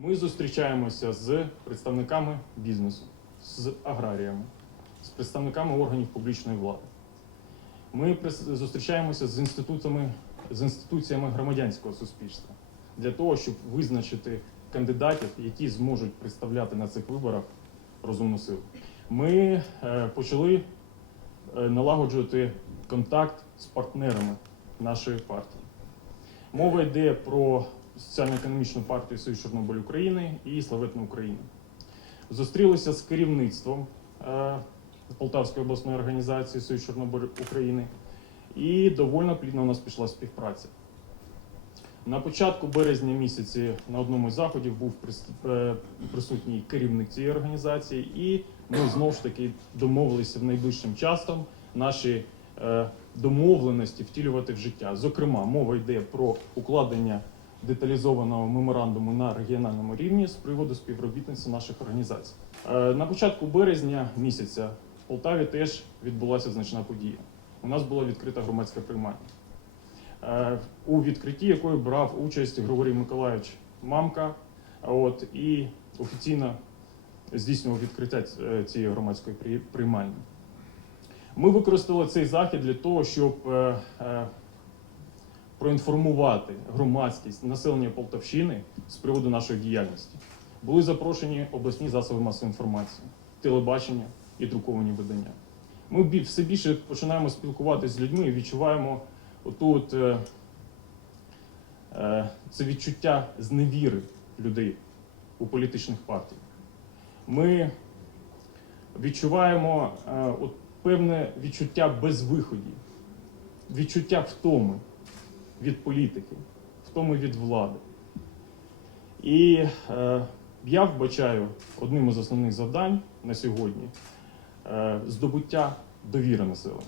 Ми зустрічаємося з представниками бізнесу, з аграріями, з представниками органів публічної влади. Ми зустрічаємося з інститутами, з інституціями громадянського суспільства для того, щоб визначити кандидатів, які зможуть представляти на цих виборах розумну силу. Ми е, почали е, налагоджувати контакт з партнерами нашої партії. Мова йде про соціально-економічну партію Союз Чорнобиль України і Славетну Україну. Зустрілися з керівництвом е, Полтавської обласної організації Союз Чорнобиль України, і довольно плідно у нас пішла співпраця. На початку березня місяці на одному з заходів був е, присутній керівник цієї організації, і ми знову ж таки домовилися в найближчим часом наші е, домовленості втілювати в життя. Зокрема, мова йде про укладення деталізованого меморандуму на регіональному рівні з приводу співробітництва наших організацій. Е, На початку березня місяця в Полтаві теж відбулася значна подія. У нас була відкрита громадська приймальня, е, у відкритті якої брав участь Григорій Миколаївич Мамка. От і офіційно здійснював відкриття е, цієї громадської приймальні. Ми використали цей захід для того, щоб проінформувати громадськість населення Полтавщини з приводу нашої діяльності. Були запрошені обласні засоби масової інформації, телебачення і друковані видання. Ми все більше починаємо спілкуватися з людьми і відчуваємо оту от, е, е, це відчуття зневіри людей у політичних партіях. Ми відчуваємо е, от певне відчуття безвиході, відчуття втоми від політики, втоми від влади. І е, я вбачаю одним із основних завдань на сьогодні е, здобуття довіри населення.